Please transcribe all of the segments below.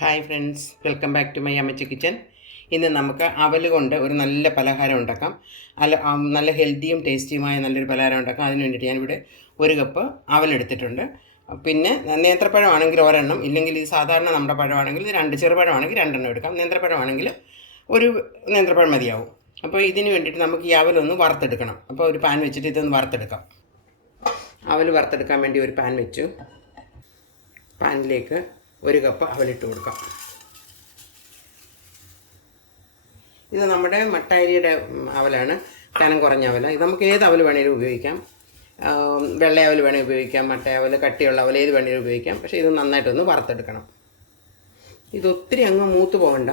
Hi friends welcome back to my Ammachi kitchen ഇന്ന് നമുക്ക് അവൽ കൊണ്ട് ഒരു നല്ല പലഹാരം ഉണ്ടാക്കാം. അല്ല നല്ല ഹെൽത്തിയും ടേസ്റ്റിയുമായ നല്ലൊരു പലഹാരം ഉണ്ടാക്കാം. അതിന് വേണ്ടിയിട്ട് ഞാനിവിടെ ഒരു കപ്പ് അവൽ അവലെടുത്തിട്ടുണ്ട് പിന്നെ നേന്ത്രപ്പഴമാണെങ്കിൽ ഒരെണ്ണം ഇല്ലെങ്കിൽ ഈ സാധാരണ നമ്മുടെ പഴമാണെങ്കിൽ ഇത് രണ്ട് ചെറുപഴമാണെങ്കിൽ രണ്ടെണ്ണം എടുക്കാം. നേന്ത്രപ്പഴമാണെങ്കിൽ ഒരു നേന്ത്രപ്പഴം മതിയാവും. അപ്പോൾ ഇതിന് വേണ്ടിയിട്ട് നമുക്ക് ഈ അവലൊന്ന് വറുത്തെടുക്കണം. അപ്പോൾ ഒരു പാൻ വെച്ചിട്ട് ഇതൊന്ന് വറുത്തെടുക്കാം. അവൽ വറുത്തെടുക്കാൻ വേണ്ടി ഒരു പാൻ വെച്ചു. പാനിലേക്ക് ഒരു കപ്പ് അവലിട്ട് കൊടുക്കാം. ഇത് നമ്മുടെ മട്ടാരിയുടെ അവലാണ്. കനം കുറഞ്ഞ അവല. ഇത് നമുക്ക് ഏത് അവൽ വേണേലും ഉപയോഗിക്കാം. വെള്ള അവൽ വേണേൽ ഉപയോഗിക്കാം. മട്ട അവൽ കട്ടിയുള്ള അവൽ ഏത് വേണേലും ഉപയോഗിക്കാം. പക്ഷേ ഇത് നന്നായിട്ടൊന്ന് വറുത്തെടുക്കണം. ഇത് ഒത്തിരി അങ്ങ് മൂത്ത് പോകണ്ട.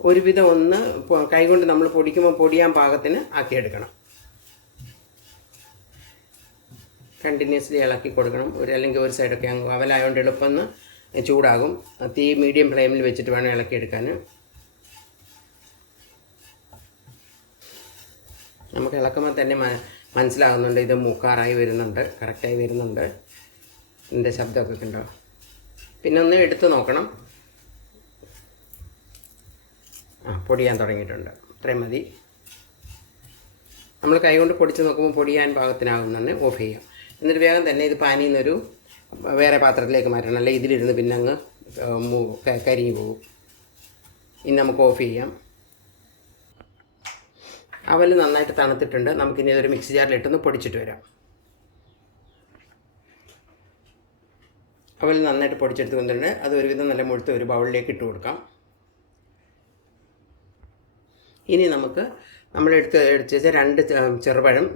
ഒരുവിധം ഒന്ന് കൈകൊണ്ട് നമ്മൾ പൊടിക്കുമ്പോൾ പൊടിയാൻ പാകത്തിന് ആക്കിയെടുക്കണം. കണ്ടിന്യൂസ്ലി ഇളക്കി കൊടുക്കണം. ഒരു അല്ലെങ്കിൽ ഒരു സൈഡൊക്കെ അങ്ങ് അവലായതുകൊണ്ട് എളുപ്പം ഒന്ന് ചൂടാകും. തീ മീഡിയം ഫ്ലെയിമിൽ വെച്ചിട്ട് വേണം ഇളക്കിയെടുക്കാൻ. നമുക്ക് ഇളക്കുമ്പോൾ തന്നെ മനസ്സിലാകുന്നുണ്ട് ഇത് മൂക്കാറായി വരുന്നുണ്ട് കറക്റ്റായി വരുന്നുണ്ട്. ഇതിന്റെ ശബ്ദമൊക്കെ ഉണ്ടോ പിന്നെ ഒന്ന് എടുത്തു നോക്കണം. ആ പൊടിയാൻ തുടങ്ങിയിട്ടുണ്ട്. അത്രയും മതി. നമ്മൾ കൈകൊണ്ട് പൊടിച്ച് നോക്കുമ്പോൾ പൊടിയാൻ പാകത്തിനാകുന്നുണ്ട് ഓഫ് ചെയ്യാം എന്നിട്ട് വേഗം തന്നെ ഇത് പാനിൽ വേറെ പാത്രത്തിലേക്ക് മാറ്റണം. അല്ലെങ്കിൽ ഇതിലിരുന്ന് പിന്നെ അങ്ങ് കരിഞ്ഞു പോകും. ഇനി നമുക്ക് ഓഫ് ചെയ്യാം. അവൽ നന്നായിട്ട് തണുത്തിട്ടുണ്ട്. നമുക്കിനി ഇതൊരു മിക്സി ജാറിലിട്ടൊന്ന് പൊടിച്ചിട്ട് വരാം. അവൽ നന്നായിട്ട് പൊടിച്ചെടുത്ത് കൊണ്ടുണ്ട് അത് ഒരുവിധം നല്ല മുഴുത്ത ഒരു ബൗളിലേക്ക് ഇട്ട് കൊടുക്കാം. ഇനി നമുക്ക് നമ്മൾ എടുത്ത് എടുത്ത് വെച്ച രണ്ട് ചെറുപഴം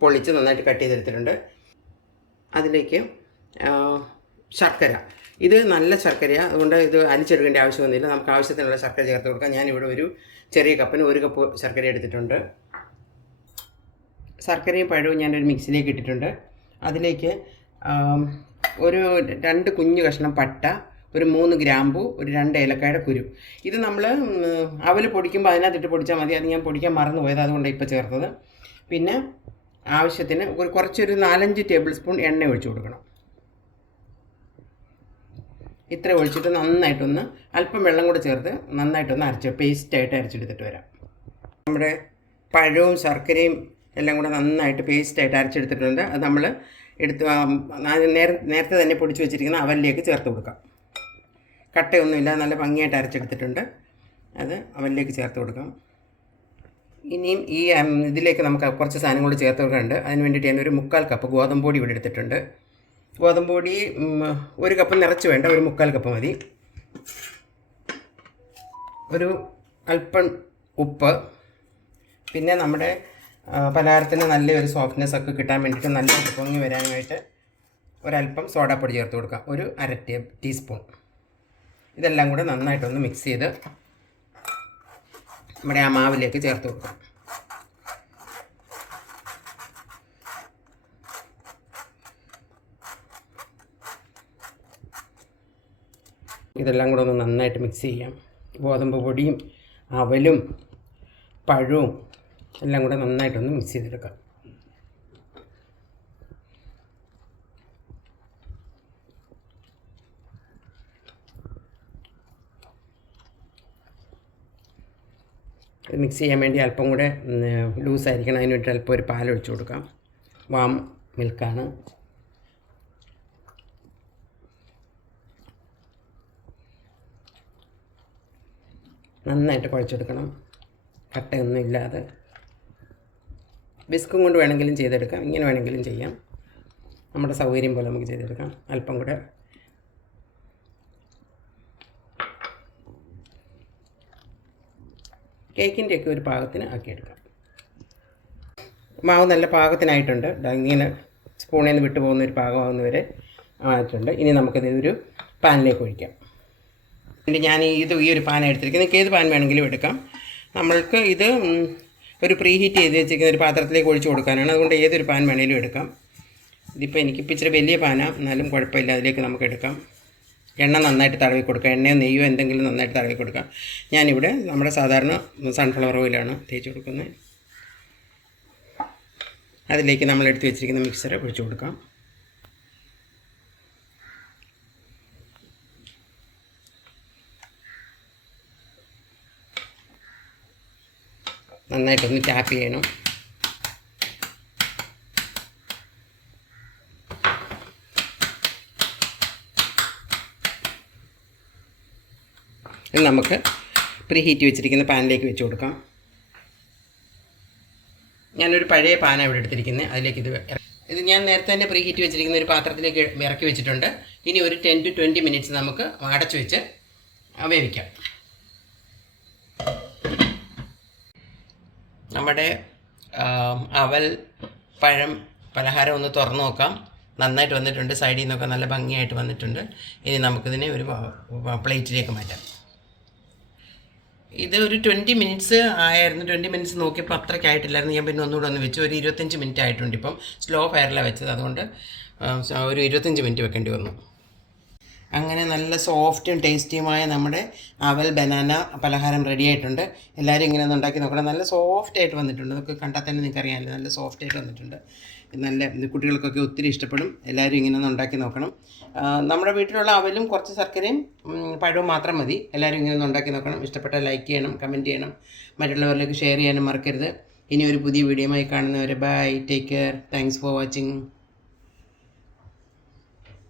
പൊളിച്ച് നന്നായിട്ട് കട്ട് ചെയ്തെടുത്തിട്ടുണ്ട്. അതിലേക്ക് ശർക്കര. ഇത് നല്ല ശർക്കരയാണ് അതുകൊണ്ട് ഇത് അലിച്ചെടുക്കേണ്ട ആവശ്യമൊന്നുമില്ല നമുക്ക് ആവശ്യത്തിനുള്ള ശർക്കര ചേർത്ത് കൊടുക്കാം. ഞാനിവിടെ ഒരു ചെറിയ കപ്പിന് ഒരു കപ്പ് ശർക്കര എടുത്തിട്ടുണ്ട്. ശർക്കരയും പഴവും ഞാനൊരു മിക്സിലേക്ക് ഇട്ടിട്ടുണ്ട്. അതിലേക്ക് ഒരു രണ്ട് കുഞ്ഞു കഷ്ണം പട്ട ഒരു മൂന്ന് ഗ്രാമ്പു ഒരു രണ്ട് ഏലക്കായുടെ കുരു. ഇത് നമ്മൾ അവൽ പൊടിക്കുമ്പോൾ അതിനകത്തിട്ട് പൊടിച്ചാൽ മതി. അത് ഞാൻ പൊടിക്കാൻ മറന്നു പോയത് അതുകൊണ്ടാണ് ഇപ്പോൾ ചേർത്തത്. പിന്നെ ആവശ്യത്തിന് ഒരു കുറച്ചൊരു നാലഞ്ച് ടേബിൾ സ്പൂൺ എണ്ണ ഒഴിച്ചു കൊടുക്കണം. ഇത്ര ഒഴിച്ചിട്ട് നന്നായിട്ടൊന്ന് അല്പം വെള്ളം കൂടെ ചേർത്ത് നന്നായിട്ടൊന്ന് അരച്ച് പേസ്റ്റായിട്ട് അരച്ചെടുത്തിട്ട് വരാം. നമ്മുടെ പഴവും ശർക്കരയും എല്ലാം കൂടെ നന്നായിട്ട് പേസ്റ്റായിട്ട് അരച്ചെടുത്തിട്ടുണ്ട്. അത് നമ്മൾ എടുത്ത് നേരത്തെ തന്നെ പൊടിച്ച് വെച്ചിരിക്കുന്ന അവലിലേക്ക് ചേർത്ത് കൊടുക്കാം. കട്ടയൊന്നുമില്ല നല്ല ഭംഗിയായിട്ട് അരച്ചെടുത്തിട്ടുണ്ട്. അത് അവലിലേക്ക് ചേർത്ത് കൊടുക്കാം. ഇനിയും ഈ ഇതിലേക്ക് നമുക്ക് കുറച്ച് സാധനം കൂടി ചേർത്ത് കൊടുക്കാനുണ്ട്. അതിന് വേണ്ടിയിട്ട് ഞാനൊരു മുക്കാൽ കപ്പ് ഗോതമ്പൊടി ഇവിടെ എടുത്തിട്ടുണ്ട്. ഗോതമ്പ് പൊടി ഒരു കപ്പ് നിറച്ച് വേണ്ട ഒരു മുക്കാൽ കപ്പ് മതി. ഒരു അല്പം ഉപ്പ്. പിന്നെ നമ്മുടെ പലഹാരത്തിന് നല്ലൊരു സോഫ്റ്റ്നെസ് ഒക്കെ കിട്ടാൻ വേണ്ടിയിട്ട് നല്ല പൊങ്ങി വരാനായിട്ട് ഒരല്പം സോഡാപ്പൊടി ചേർത്ത് കൊടുക്കാം. ഒരു അര ടേ ടീസ്പൂൺ. ഇതെല്ലാം കൂടെ നന്നായിട്ടൊന്ന് മിക്സ് ചെയ്ത് നമ്മുടെ ആ മാവിലേക്ക് ചേർത്ത് കൊടുക്കാം. ഇതെല്ലാം കൂടെ ഒന്ന് നന്നായിട്ട് മിക്സ് ചെയ്യാം. ഗോതമ്പ് പൊടിയും അവലും പഴവും എല്ലാം കൂടെ നന്നായിട്ടൊന്ന് മിക്സ് ചെയ്തെടുക്കാം. മിക്സ് ചെയ്യാൻ വേണ്ടി അല്പം കൂടെ ലൂസായിരിക്കണം. അതിന് വേണ്ടി അല്പം ഒരു പാൽ ഒഴിച്ചു കൊടുക്കാം വാം മിൽക്കാണ് നന്നായിട്ട് കുഴച്ചെടുക്കണം. കട്ടയൊന്നും ഇല്ലാതെ ബിസ്ക്കും കൊണ്ട് വേണമെങ്കിലും ചെയ്തെടുക്കാം. ഇങ്ങനെ വേണമെങ്കിലും ചെയ്യാം. നമ്മുടെ സൗകര്യം പോലെ നമുക്ക് ചെയ്തെടുക്കാം. അല്പം കൂടെ. കേക്കിന്റെയൊക്കെ ഒരു പാകത്തിന് ആക്കിയെടുക്കാം. മാവ് നല്ല പാകത്തിനായിട്ടുണ്ട്. ഇങ്ങനെ സ്പൂണിൽ നിന്ന് വിട്ടു പോകുന്ന ഒരു പാകമാകുന്നവരെ ആയിട്ടുണ്ട്. ഇനി നമുക്കിത് ഒരു പാനിലേക്ക് ഒഴിക്കാം. ഞാൻ ഇത് ഈ ഒരു പാൻ എടുത്തിരിക്കുന്നത്. നിങ്ങൾക്ക് ഏത് പാൻ വേണമെങ്കിലും എടുക്കാം. നമ്മൾക്ക് ഇത് ഒരു പ്രീ ഹീറ്റ് ചെയ്ത് വെച്ചിരിക്കുന്ന ഒരു പാത്രത്തിലേക്ക് ഒഴിച്ച് കൊടുക്കാനാണ്. അതുകൊണ്ട് ഏതൊരു പാൻ വേണമെങ്കിലും എടുക്കാം. ഇതിപ്പോൾ എനിക്കിപ്പോൾ ഇച്ചിരി വലിയ പാനാണ് എന്നാലും കുഴപ്പമില്ല. അതിലേക്ക് നമുക്ക് എടുക്കാം. എണ്ണ നന്നായിട്ട് തടവി കൊടുക്കുക എണ്ണയോ നെയ്യോ എന്തെങ്കിലും നന്നായിട്ട് തടവി കൊടുക്കാം. ഞാനിവിടെ നമ്മുടെ സാധാരണ സൺഫ്ലവർ ഓയിലാണ് തേച്ച് കൊടുക്കുന്നത്. അതിലേക്ക് നമ്മൾ എടുത്ത് വെച്ചിരിക്കുന്ന മിക്സർ ഒഴിച്ചു കൊടുക്കാം. നന്നായിട്ടൊന്ന് ടാപ്പ് ചെയ്യണം. ഇത് നമുക്ക് പ്രീ ഹീറ്റ് വെച്ചിരിക്കുന്ന പാനിലേക്ക് വെച്ച് കൊടുക്കാം. ഞാനൊരു പഴയ പാനാണ് ഇവിടെ എടുത്തിരിക്കുന്നത്. അതിലേക്ക് ഇത് ഇത് ഞാൻ നേരത്തെ തന്നെ പ്രീ ഹീറ്റ് വെച്ചിരിക്കുന്ന ഒരു പാത്രത്തിലേക്ക് ഇറക്കി വെച്ചിട്ടുണ്ട്. ഇനി ഒരു ടെൻ ടു ട്വന്റി മിനിറ്റ്സ് നമുക്ക് അടച്ചു വെച്ച് വേവിക്കാം. നമ്മുടെ അവൽ പഴം പലഹാരം ഒന്ന് തുറന്നു നോക്കാം. നന്നായിട്ട് വന്നിട്ടുണ്ട്. സൈഡിൽ നിന്നൊക്കെ നല്ല ഭംഗിയായിട്ട് വന്നിട്ടുണ്ട്. ഇനി നമുക്കിതിനെ ഒരു പ്ലേറ്റിലേക്ക് മാറ്റാം. ഇത് ഒരു ട്വന്റി മിനിറ്റ്സ് ആയിരുന്നു ട്വന്റി മിനിറ്റ്സ് നോക്കിയപ്പോൾ അത്രയ്ക്ക് ആയിട്ടില്ലായിരുന്നു. ഞാൻ പിന്നെ ഒന്നുകൂടെ ഒന്ന് വെച്ചു. ഒരു ഇരുപത്തഞ്ച് മിനിറ്റ് ആയിട്ടുണ്ട് ഇപ്പം. സ്ലോ ഫയറിലാണ് വെച്ചത്. അതുകൊണ്ട് ഒരു ഇരുപത്തഞ്ച് മിനിറ്റ് വെക്കേണ്ടി വന്നു. അങ്ങനെ നല്ല സോഫ്റ്റും ടേസ്റ്റിയുമായ നമ്മുടെ അവൽ ബനാന പലഹാരം റെഡി ആയിട്ടുണ്ട്. എല്ലാവരും ഇങ്ങനെ ഒന്ന് ഉണ്ടാക്കി നോക്കണം. നല്ല സോഫ്റ്റ് ആയിട്ട് വന്നിട്ടുണ്ട്. നമുക്ക് കണ്ടാൽ തന്നെ നിങ്ങൾക്ക് അറിയാമല്ലോ നല്ല സോഫ്റ്റ് ആയിട്ട് വന്നിട്ടുണ്ട്. നല്ല കുട്ടികൾക്കൊക്കെ ഒത്തിരി ഇഷ്ടപ്പെടും. എല്ലാവരും ഇങ്ങനെ ഒന്ന് ഉണ്ടാക്കി നോക്കണം. നമ്മുടെ വീട്ടിലുള്ള അവലും കുറച്ച് ശർക്കരയും പഴവും മാത്രം മതി. എല്ലാവരും ഇങ്ങനെ ഒന്ന് ഉണ്ടാക്കി നോക്കണം. ഇഷ്ടപ്പെട്ട ലൈക്ക് ചെയ്യണം കമന്റ് ചെയ്യണം. മറ്റുള്ളവരിലേക്ക് ഷെയർ ചെയ്യാനും മറക്കരുത്. ഇനി ഒരു പുതിയ വീഡിയോയുമായി കാണുന്നവരെ bye take care thanks for watching